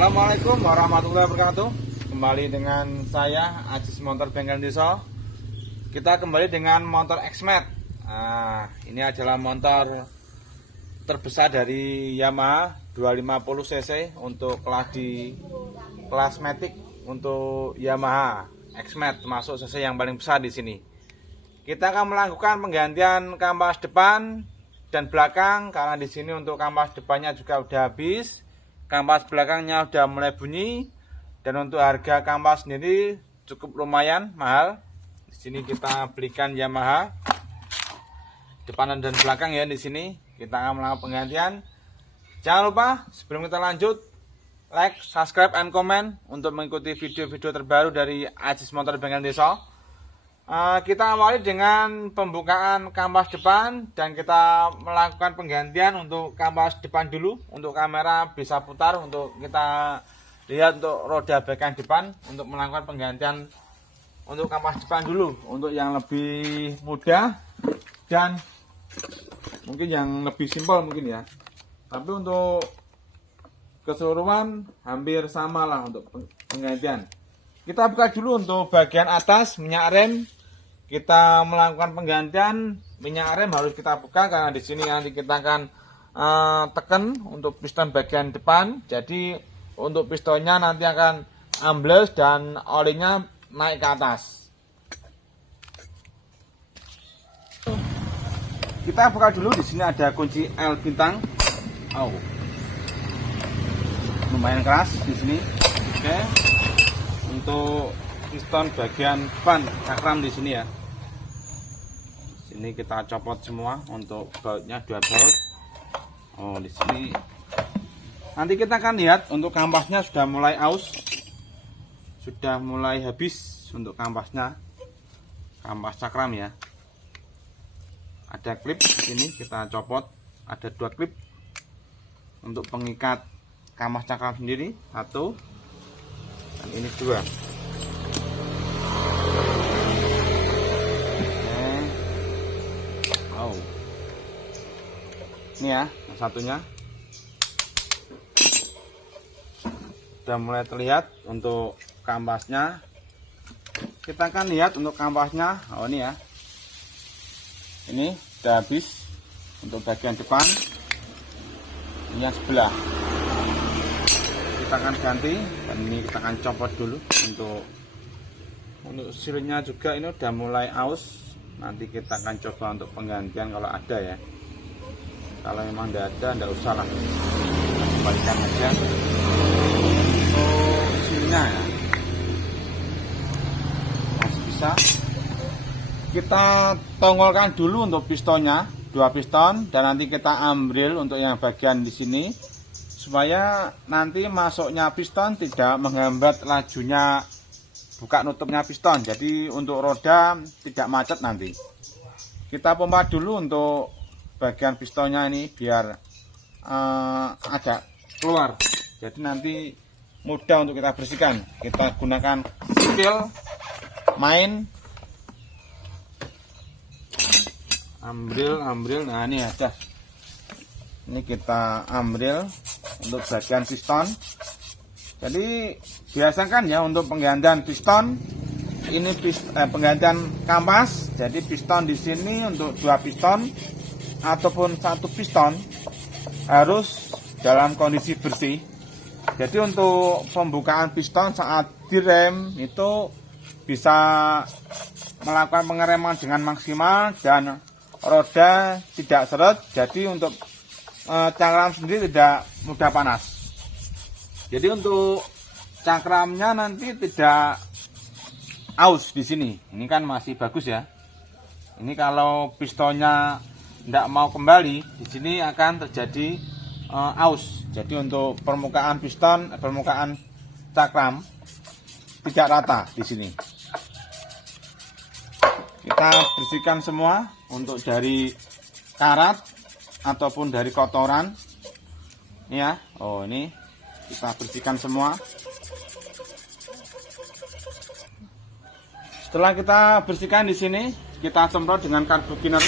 Assalamualaikum warahmatullahi wabarakatuh. Kembali dengan saya Ajis Motor Bengkel Desa. Kita kembali dengan motor X-Mat. Ini adalah motor terbesar dari Yamaha 250 cc untuk kelas Matic untuk Yamaha X-Mat, termasuk cc yang paling besar di sini. Kita akan melakukan penggantian kampas depan dan belakang karena di sini untuk kampas depannya juga udah habis. Kampas belakangnya udah mulai bunyi, dan untuk harga kampas sendiri cukup lumayan mahal. Di sini kita belikan Yamaha depan dan belakang ya. Di sini kita akan melakukan penggantian. Jangan lupa sebelum kita lanjut, like, subscribe, and comment untuk mengikuti video-video terbaru dari Ajis Motor Bengkel Desa. Kita awali dengan pembukaan kampas depan dan kita melakukan penggantian untuk kampas depan dulu. Untuk kamera bisa putar untuk kita lihat untuk roda bagian depan, untuk melakukan penggantian untuk kampas depan dulu untuk yang lebih mudah dan mungkin yang lebih simpel mungkin ya. Tapi untuk keseluruhan hampir sama lah untuk penggantian. Kita buka dulu untuk bagian atas minyak rem. Kita melakukan penggantian minyak rem harus kita buka karena di sini nanti kita akan tekan untuk piston bagian depan. Jadi untuk pistonnya nanti akan ambles dan olinya naik ke atas. Kita buka dulu, di sini ada kunci L bintang. Lumayan keras di sini. Oke. Untuk piston bagian depan cakram di sini ya. Ini kita copot semua untuk bautnya, 2 baut. Di sini nanti kita akan lihat untuk kampasnya sudah mulai aus, sudah mulai habis untuk kampasnya, kampas cakram ya. Ada klip di sini kita copot, ada 2 klip untuk pengikat kampas cakram sendiri, 1 dan ini 2. Ini ya, satunya sudah mulai terlihat untuk kampasnya. Kita akan lihat untuk kampasnya. Ini ya, ini sudah habis untuk bagian depan. Ini yang sebelah kita akan ganti, dan ini kita akan copot dulu. Untuk silnya juga ini udah mulai aus. Nanti kita akan coba untuk penggantian kalau ada ya. Kalau memang tidak ada, tidak usah lah, kembalikan aja. Silnya ya masih bisa. Kita tongolkan dulu untuk pistonnya, 2 piston, dan nanti kita ambil untuk yang bagian di sini supaya nanti masuknya piston tidak menghambat lajunya buka nutupnya piston. Jadi untuk roda tidak macet nanti. Kita pompa dulu untuk bagian pistonnya ini biar agak keluar, jadi nanti mudah untuk kita bersihkan. Kita gunakan skill main, ambil. Nah ini ada, ini kita ambil untuk bagian piston. Jadi biasakan ya untuk penggantian piston ini penggantian kampas. Jadi piston di sini untuk 2 piston ataupun 1 piston harus dalam kondisi bersih. Jadi untuk pembukaan piston saat direm itu bisa melakukan pengereman dengan maksimal dan roda tidak seret. Jadi untuk cakram sendiri tidak mudah panas. Jadi untuk cakramnya nanti tidak aus di sini. Ini kan masih bagus ya. Ini kalau pistonnya tidak mau kembali, di sini akan terjadi aus. Jadi untuk permukaan piston, permukaan cakram tidak rata di sini. Kita bersihkan semua untuk dari karat ataupun dari kotoran. Ini ya. Ini kita bersihkan semua. Setelah kita bersihkan di sini, kita semprot dengan carbo cleaner.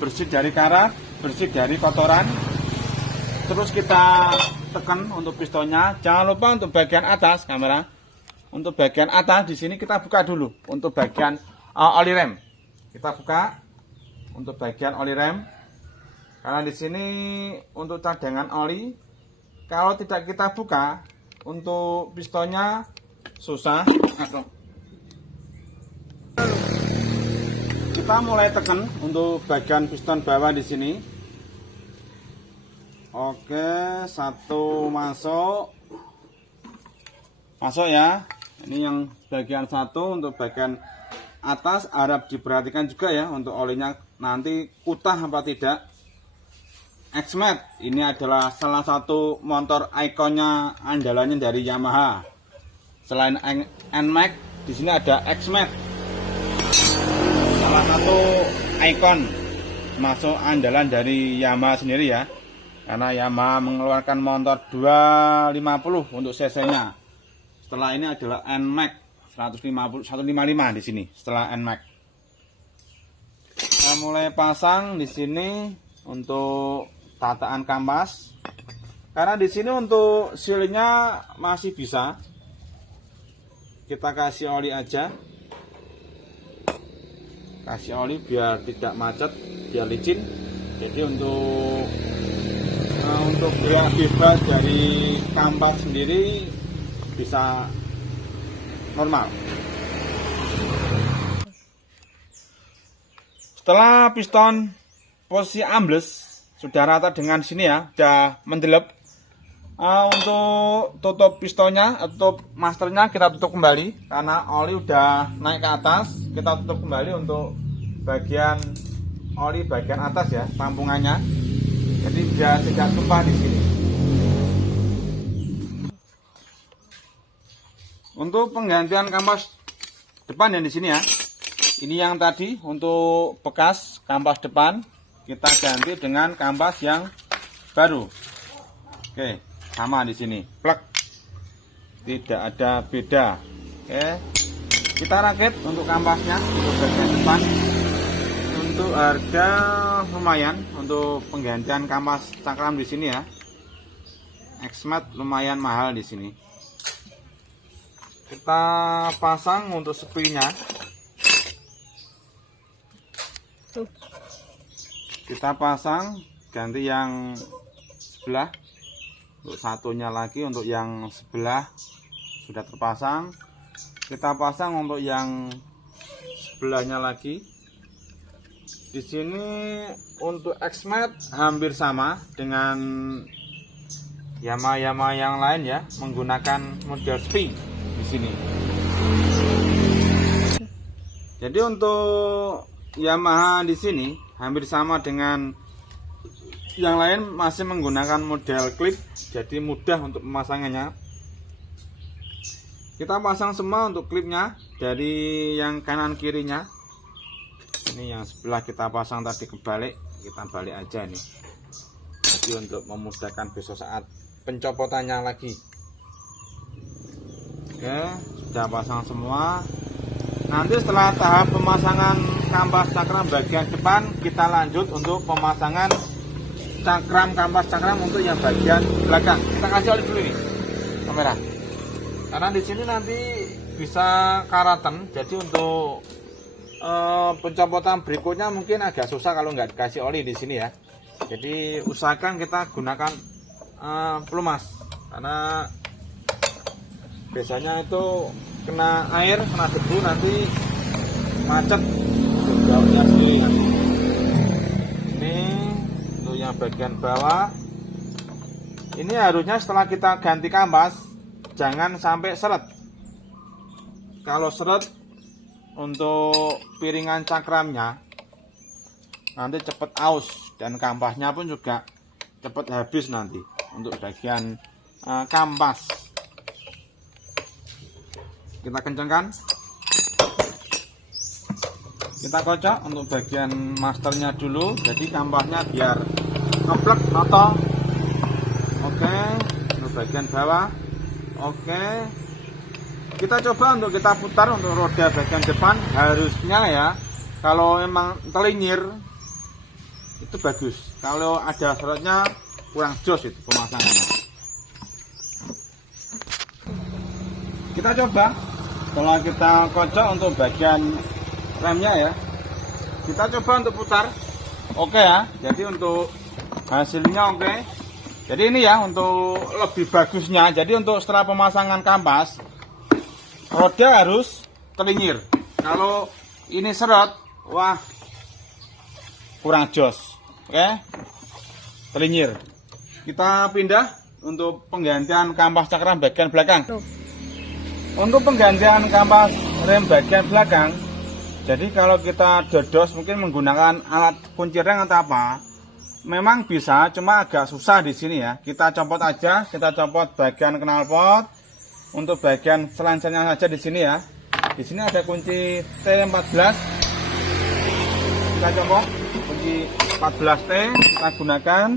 Bersih dari karat, bersih dari kotoran. terus kita tekan untuk pistonnya. Jangan lupa untuk bagian atas kamera. Untuk bagian atas di sini kita buka dulu untuk bagian oli rem. Kita buka untuk bagian oli rem. Karena di sini untuk cadangan oli, kalau tidak kita buka untuk pistonnya susah. Kita mulai tekan untuk bagian piston bawah di sini. Oke, satu masuk ya. Ini yang bagian satu. Untuk bagian atas harap diperhatikan juga ya untuk olinya nanti kutah apa tidak. XMAT ini adalah salah satu motor ikonnya andalannya dari Yamaha. Selain NMAX, di sini ada XMAT. Salah satu ikon masuk andalan dari Yamaha sendiri ya. Karena Yamaha mengeluarkan motor 250 untuk cc-nya. Setelah ini adalah NMAX 155 di sini. Setelah NMAX, kita mulai pasang di sini untuk tataan kampas. Karena di sini untuk sealnya masih bisa. Kita kasih oli aja. Kasih oli biar tidak macet, biar licin. Jadi untuk gerak bebas dari kampas sendiri bisa normal. Setelah piston posisi ambles sudah rata dengan sini ya, sudah mendelep. Untuk tutup pistonnya, tutup masternya kita tutup kembali karena oli udah naik ke atas. Kita tutup kembali untuk bagian oli bagian atas ya, tampungannya. Jadi biar tidak tumpah di sini. Untuk penggantian kampas depan yang di sini ya. Ini yang tadi untuk bekas kampas depan kita ganti dengan kampas yang baru. Oke, sama di sini. Plek. Tidak ada beda. Oke. Kita rakit untuk kampasnya untuk bagian depan. Untuk harga lumayan untuk penggantian kampas cakram di sini ya. XMAT lumayan mahal di sini. Kita pasang untuk sepinya. Kita pasang ganti yang sebelah. Untuk satunya lagi untuk yang sebelah sudah terpasang. Kita pasang untuk yang sebelahnya lagi. Di sini untuk XMAT hampir sama dengan Yamaha yang lain ya, menggunakan model spring di sini. Jadi untuk Yamaha di sini hampir sama dengan yang lain, masih menggunakan model klip, jadi mudah untuk pemasangannya. Kita pasang semua untuk klipnya dari yang kanan kirinya. Ini yang sebelah kita pasang tadi kebalik, kita balik aja nih. Jadi untuk memudahkan besok saat pencopotannya lagi. Oke, sudah pasang semua. Nanti setelah tahap pemasangan kampas cakram bagian depan, kita lanjut untuk pemasangan kampas cakram untuk yang bagian belakang. Kita kasih oli dulu nih kamera. Karena di sini nanti bisa karatan, jadi untuk pencopotan berikutnya mungkin agak susah kalau nggak dikasih oli di sini ya. Jadi usahakan kita gunakan pelumas, karena biasanya itu kena air, kena debu nanti macet jauhnya sendiri. Ini untuk yang bagian bawah. Ini harusnya setelah kita ganti kampas jangan sampai seret. Kalau seret untuk piringan cakramnya nanti cepat aus dan kampasnya pun juga cepat habis nanti untuk bagian kampas. Kita kencangkan, kita kocok untuk bagian masternya dulu, jadi kampasnya biar ngeplek atau oke. Untuk bagian bawah oke. Kita coba untuk kita putar untuk roda bagian depan, harusnya ya kalau memang telinyir itu bagus. Kalau ada seretnya kurang jos itu pemasangannya. Kita coba setelah kita kocok untuk bagian remnya ya, kita coba untuk putar. Oke ya, jadi untuk hasilnya oke. Jadi ini ya untuk lebih bagusnya, jadi untuk setelah pemasangan kampas roda harus kelinyir. Kalau ini seret, wah kurang jos. Oke, kelinyir. Kita pindah untuk penggantian kampas cakram bagian belakang. Untuk penggantian kampas rem bagian belakang, jadi kalau kita dodos mungkin menggunakan alat kunci rem atau apa, memang bisa, cuma agak susah di sini ya. Kita copot aja, kita copot bagian knalpot. Untuk bagian selancarnya saja di sini ya. Di sini ada kunci T14. Kita copot kunci 14T, kita gunakan.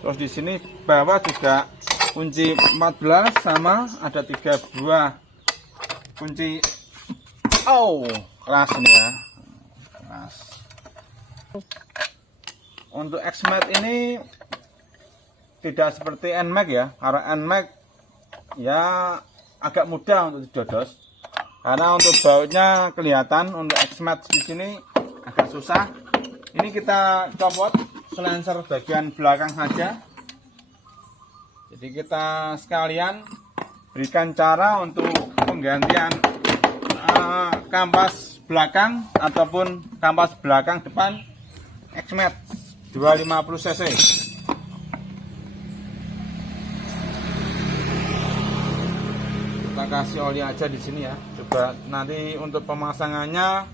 Terus di sini bawah juga kunci 14 sama ada 3 buah kunci. Oh, keras ini ya. Keras. Untuk X-Mat ini tidak seperti N-Max ya. Karena N-Max ya agak mudah untuk didodos. Karena untuk bautnya kelihatan, untuk X-Mat di sini agak susah. Ini kita copot selancar bagian belakang saja. Jadi kita sekalian berikan cara untuk penggantian kampas belakang ataupun kampas belakang depan X-Mat 250 cc. Kita kasih oli aja di sini ya. Coba nanti untuk pemasangannya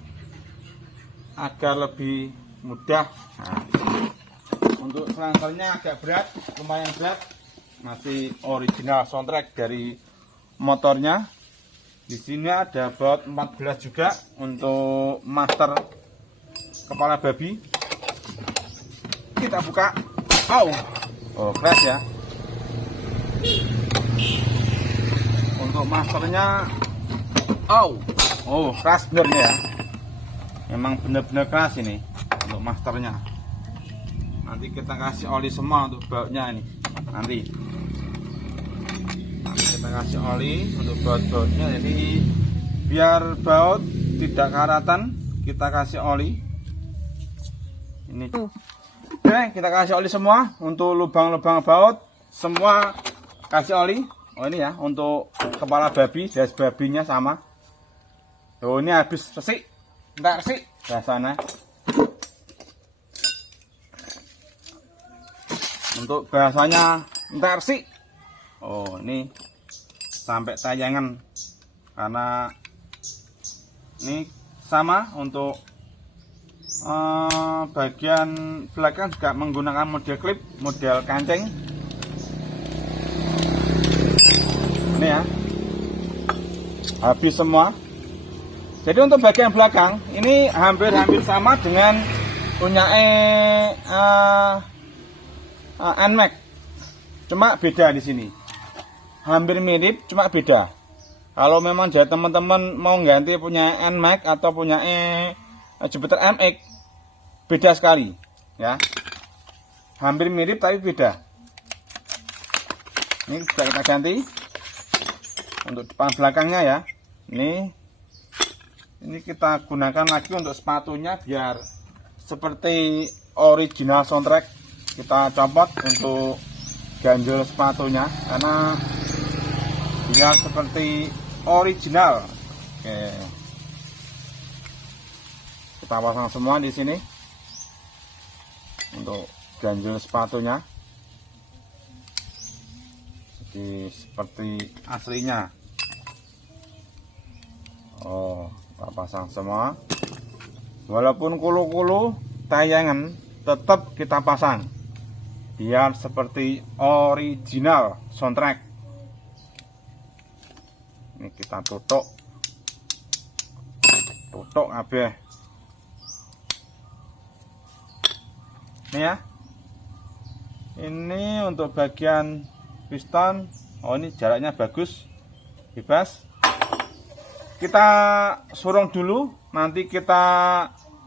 agar lebih mudah. Nah, untuk selancarnya agak berat, lumayan berat. Masih original soundtrack dari motornya. Di sini ada baut 14 juga untuk master kepala babi. Kita buka. Oh, keras ya. Untuk masternya, keras benernya ya. Memang bener-bener keras ini untuk masternya. Nanti kita kasih oli semua untuk bautnya ini. Nanti kita kasih oli untuk baut-bautnya. Jadi biar baut tidak karatan, kita kasih oli. Ini. Oke, kita kasih oli semua untuk lubang-lubang baut, semua kasih oli. Oh ini ya, untuk kepala babi, jas babinya sama. Oh ini habis resik, enggak resik, sana. Untuk bahasanya enggak resik. Oh ini sampai tayangan, karena ini sama untuk bagian belakang juga menggunakan model klip, model kancing. Ini ya, habis semua. Jadi untuk bagian belakang ini hampir sama dengan punya N-Max, cuma beda di sini. Hampir mirip, cuma beda. Kalau memang jadi teman-teman mau ganti punya N-Max atau punya Jupiter MX, beda sekali ya. Hampir mirip tapi beda. Ini bisa kita ganti untuk depan belakangnya ya. Ini kita gunakan lagi untuk sepatunya biar seperti original soundtrack. Kita copot untuk ganjel sepatunya karena biar seperti original. Oke. Kita pasang semua di sini untuk ganjel sepatunya. Jadi seperti aslinya. Oh, kita pasang semua. Walaupun kulu-kulu tayangan tetap kita pasang biar seperti original soundtrack. Ini kita tutup kabeh. Ini ya. Ini untuk bagian piston. Oh ini jaraknya bagus, bebas. Kita surung dulu, nanti kita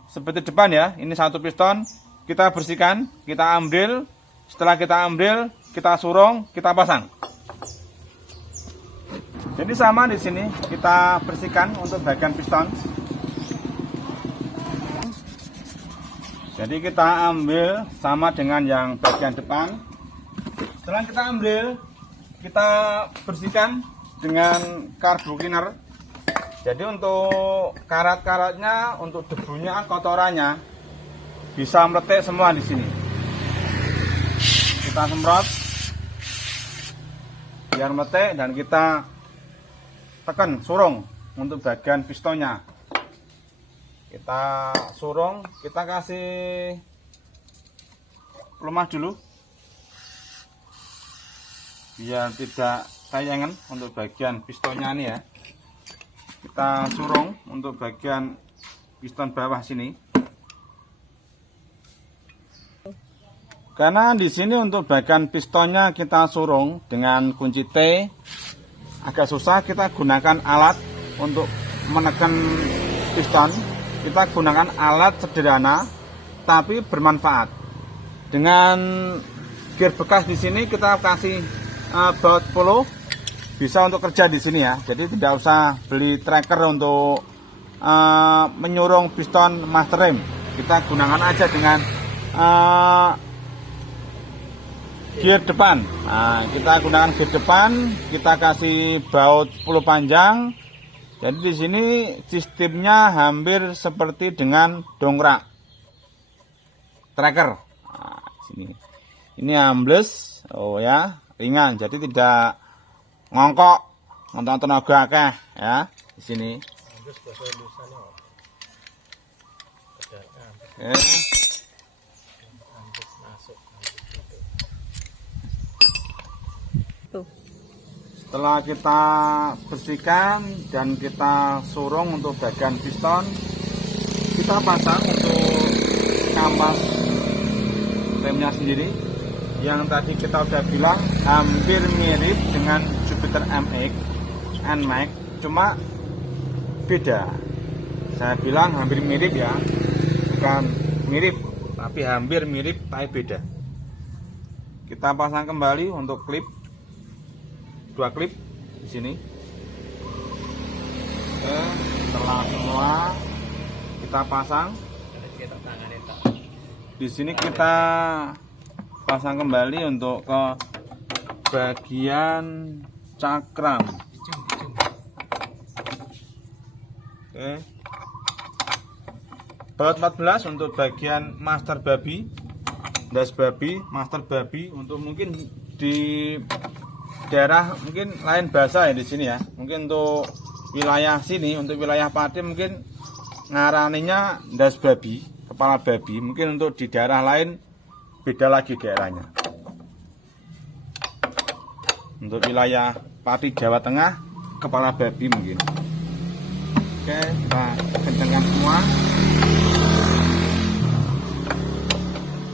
seperti depan ya. Ini satu piston, kita bersihkan, kita ambil, Setelah kita ambil, kita surung, kita pasang. Jadi sama di sini kita bersihkan untuk bagian piston. Jadi kita ambil sama dengan yang bagian depan. Setelah kita ambil, kita bersihkan dengan carbo cleaner. Jadi untuk karat-karatnya, untuk debunya, kotorannya bisa meletek semua di sini. Kita semprot biar meletek dan kita tekan, surung untuk bagian pistonnya. Kita surung, kita kasih pelemah dulu biar tidak tayangan untuk bagian pistonnya ini ya. Kita surung untuk bagian piston bawah sini. Karena di sini untuk bagian pistonnya kita surung dengan kunci T, agak susah. Kita gunakan alat untuk menekan piston. Kita gunakan alat sederhana tapi bermanfaat. Dengan gear bekas di sini kita kasih baut 10. Bisa untuk kerja di sini ya, jadi tidak usah beli tracker untuk menyurung piston master rem. Kita gunakan aja dengan gear depan. Nah, kita gunakan gear depan, kita kasih baut 10 panjang. Jadi di sini sistemnya hampir seperti dengan dongkrak tracker. Nah, sini ini ambles, oh ya, ringan, jadi tidak ngongkok untuk tenaga akeh ya di sini. Oke. Setelah kita bersihkan dan kita surung untuk bagian piston, kita pasang untuk kampas remnya sendiri. Yang tadi kita udah bilang hampir mirip dengan Jupiter MX NMAX, cuma beda. Saya bilang hampir mirip ya, bukan mirip, tapi hampir mirip tapi beda. Kita pasang kembali untuk klip, 2 klip di sini. Setelah semua kita pasang, di sini kita pasang kembali untuk ke bagian cakram. Oke. Baut 14 untuk bagian master babi, das babi, master babi. Untuk mungkin di daerah mungkin lain bahasa ya di sini ya. Mungkin untuk wilayah sini, untuk wilayah Pati mungkin ngaraninya das babi, kepala babi. Mungkin untuk di daerah lain beda lagi daerahnya. Untuk wilayah Pati Jawa Tengah, kepala babi mungkin. Oke, kita kencangkan semua.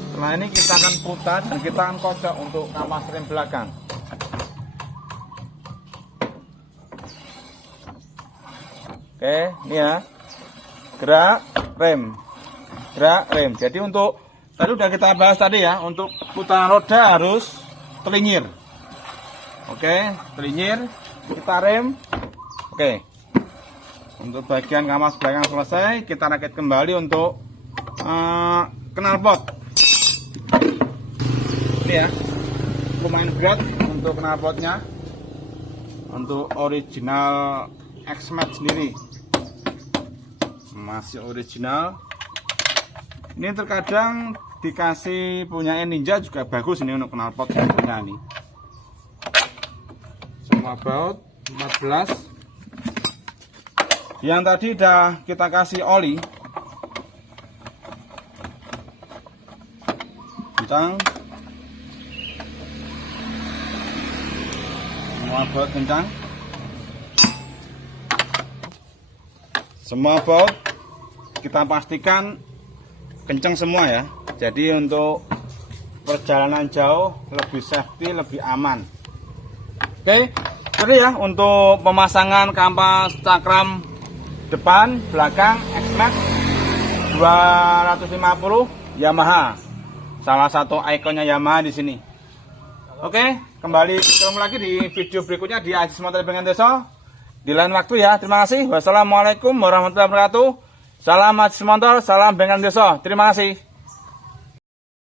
Setelah ini kita akan putar dan kita akan kocok untuk kampas rem belakang. Oke, ini ya, gerak rem, gerak rem. Jadi untuk tadi udah kita bahas tadi ya, untuk putaran roda harus telinyir. Oke, telinyir, kita rem. Oke, untuk bagian kampas belakang selesai, kita rakit kembali untuk knalpot. Ini ya, lumayan berat untuk knalpotnya, untuk original X-Mat sendiri, masih original. Ini terkadang dikasih punya Ninja juga bagus ini untuk knalpot punya ini. Semua baut 14. Yang tadi udah kita kasih oli. Kencang. Semua baut kencang. Semua baut kita pastikan kencang semua ya. Jadi untuk perjalanan jauh lebih safety, lebih aman. Oke, jadi ya untuk pemasangan kampas cakram depan, belakang, X-Mat 250 Yamaha. salah satu ikonnya Yamaha di sini. Oke, kembali ketemu lagi di video berikutnya di Aziz Motor Bengkel Desa di lain waktu ya. Terima kasih. Wassalamualaikum warahmatullahi wabarakatuh. Salam Aziz Motor, salam Bengkel Desa. Terima kasih.